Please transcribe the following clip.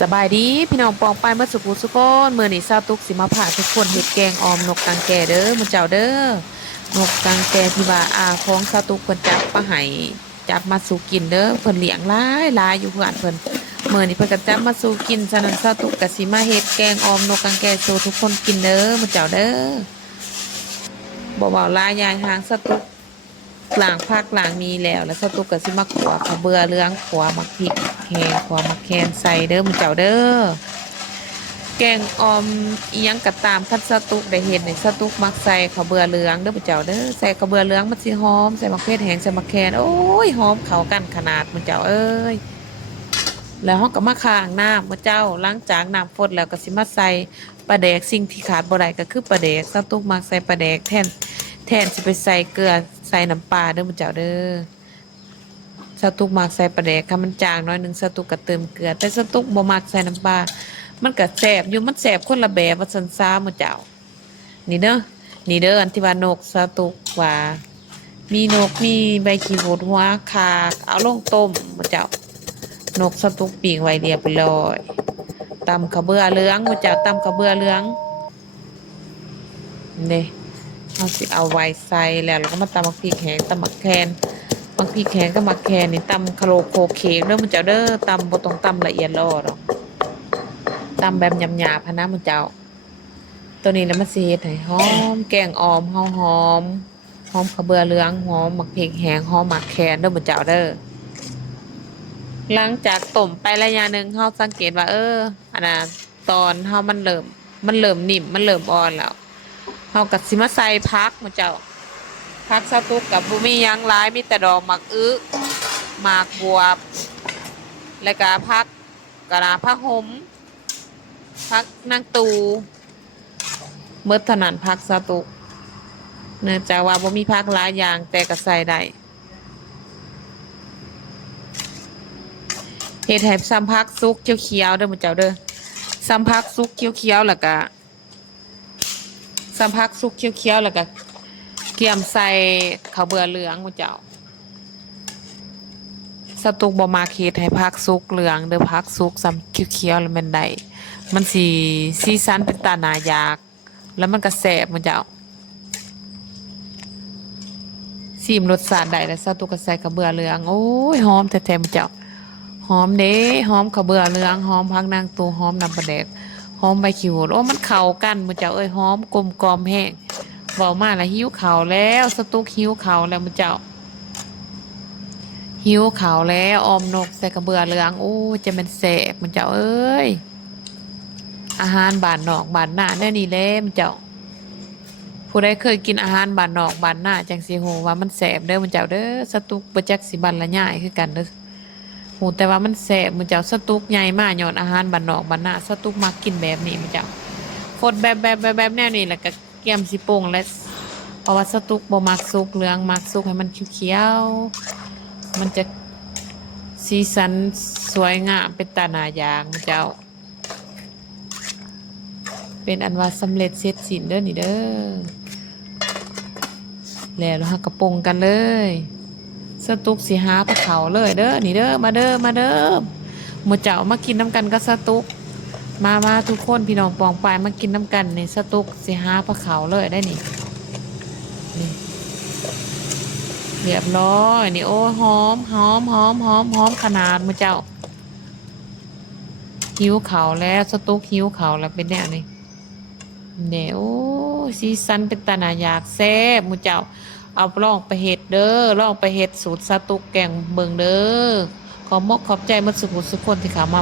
สบายดีพี่น้องปองไปมาสุกุสุกคนมื้อนี้ซาวตุกสิมาพาทุกคนเฮ็ดแกงออมนกกางแก่เด้อมื้อเจ้าเด้อนกกางแก่ที่ว่าของซาวตุกเพิ่นจับมาให้จับมาสู่กินเด้อเพิ่นเลี้ยงหลายอยู่เพื่อนเพิ่นมื้อนี้เพิ่นก็จับมาสู่กินฉะนั้นซาวตุกก็สิมาเฮ็ดแกงออมนกกางแก่สู่ทุกคนกินเด้อมื้อเจ้าเด้อบ่เว้าหลายยายหางซาวตุกล้างผักล้างมีแล้วซาวตุกก็สิมาขัวข้าวเบื่อเหลืองขัวมักพริกแห้งขัวมักแคนใส่เด้อมื้อเจ้าเด้อ แกงออมอียังกะตามคัดสตุกได้เห็นในสตุกมักใส่ข้าวเบื่อเหลืองเด้อผู้เจ้าเด้อใส่ข้าวเบื่อเหลืองมันสิหอมใส่มะเขือแห้งใส่มะแคนโอ้ยหอมเข้ากันขนาดผู้เจ้าเอ้ยแล้วเฮาก็มาข้างน้ำผู้เจ้าหลังจากน้ำฟดแล้วก็สิมาใส่ปลาแดกสิ่งที่ขาดบ่ได้ก็คือปลาแดกสตุกมักใส่ปลาแดกแทนสิไปใส่เกลือใส่น้ำปลาเด้อผู้เจ้าเด้อสตุกมักใส่ปลาแดกค่ะมันจางน้อยนึงสตุกก็เติมเกลือแต่สตุกบ่มักใส่น้ำปลา มันก็แสบอยู่มันแสบคนละแบบว่าซันซ่าหมดเจ้านี่เด้ออันที่ว่านกสตุกว่ามีนกมีใบขี้หูดหัวคาเอาลงต้มหมดเจ้านกสตุกปีกไว้เรียบร้อยตำข้าวเบื่อเหลืองหมดเจ้าตำข้าวเบื่อเหลืองนี่เอาสิเอาไว้ใส่แล้วเราก็มาตำมักพริกแห้งตำมักแคนมักพริกแห้งก็มักแคนนี่ตำคาโลโคเคเด้อหมดเจ้าเด้อตำบ่ต้องตำละเอียดรอดหรอก ตำแบบหยาบๆพะนะมึงเจ้าตัวนี้แล้วมันสิเฮ็ดให้หอมแกงออมหอมข้าวเบื่อเหลืองหอมหมักพริกแห้งหอมหมักแคนเด้อมึงเจ้าเด้อหลังจากต้มไประยะหนึ่งเฮาสังเกตว่าอันน่ะตอนเฮามันเริ่มนิ่มมันเริ่มอ่อนแล้วเฮาก็สิมาใส่ผักมึงเจ้าผักสะตุกกับบ่มีหยังหลายมีแต่ดอกหมักหมากบวบแล้วก็ผักกะหน่ำผักหอม พักนางตูเมื่อถนันพักสะตุเนื่องจากว่าบ่มีพักหลายอย่างแต่ก็ใส่ได้เฮ็ดให้ซ้ำพักซุกเขียวๆเด้อมื้อเจ้าเด้อซ้ำพักซุกเขียวๆแล้วก็ซ้ำพักซุกเขียวๆแล้วก็เกี่ยมใส่ข้าวเบื่อเหลืองมื้อเจ้าสตุกบ่มาเฮ็ดให้พักซุกเหลืองเด้อพักซุกซ้ำเขียวๆแล้วมันได้มันสีสันเป็นตาหนายากแล้วมันก็แสบมันจะเอาซีมรสชาติได้แล้วซาตุกใส่ข้าวเบื่อเหลืองโอ้ยหอมแท้ๆมันจะหอมเด้หอมข้าวเบื่อเหลืองหอมพักนางตูหอมน้ำปลาแดกหอมใบขิวโอ้มันเข้ากันมันจะหอมกลมกล่อมแห้งเบามาแล้วหิวข้าวแล้วสตุกหิวข้าวแล้วมันจะหิวข้าวแล้วออมนกใส่ข้าวเบื่อเหลืองโอ้จะเป็นแสบมันจะอาหารบ้านนอกบ้านหน้าแน่นี่แหละมันเจ้าผู้ใดเคยกินอาหารบ้านนอกบ้านหน้าจังสิฮู้ว่ามันแซ่บเด้อมันเจ้าเด้อสตุกบ่จักสิบันละย่ายคือกันเด้อฮู้แต่ว่ามันแซ่บมันเจ้าสตุกใหญ่มาย้อนอาหารบ้านนอกบ้านหน้าสตุกมักกินแบบนี้มันเจ้าฟดแบบแนวนี้แล้วก็เกี่ยมสิโป่งและเพราะว่าสตุกบ่มักสุกเหลืองมักสุกให้มันเขียวๆมันจะสีสันสวยงามเป็นตาหน้าอยางมันเจ้า เป็นอันว่าสำเร็จเสร็จสิ้นเด้อนี่เด้อแล้วเราหักกระปงกันเลยสตุกสิหาปลาเขาเลยเด้อนี่เด้อมาเด้อหมู่เจ้ามากินน้ำกันก็สตุกมาทุกคนพี่น้องปองปายมากินน้ำกันนี่สตุกสิหาปลาเขาเลยได้นี่เรียบร้อยนี่โอ้หอมขนาดหมู่เจ้าหิวเขาแล้วสตุกหิวเขาแล้วเป็นแนวนี้เนี่ยโอ้สีสันเป็นตาหนาอยากแซ่บมูเจ้าเอาลองไปเห็ดเด้อลองไปเห็ดสูตรสตุกแกงเบิงเด้อขอบมกขอบใจมาสุขสุขคนที่เขามา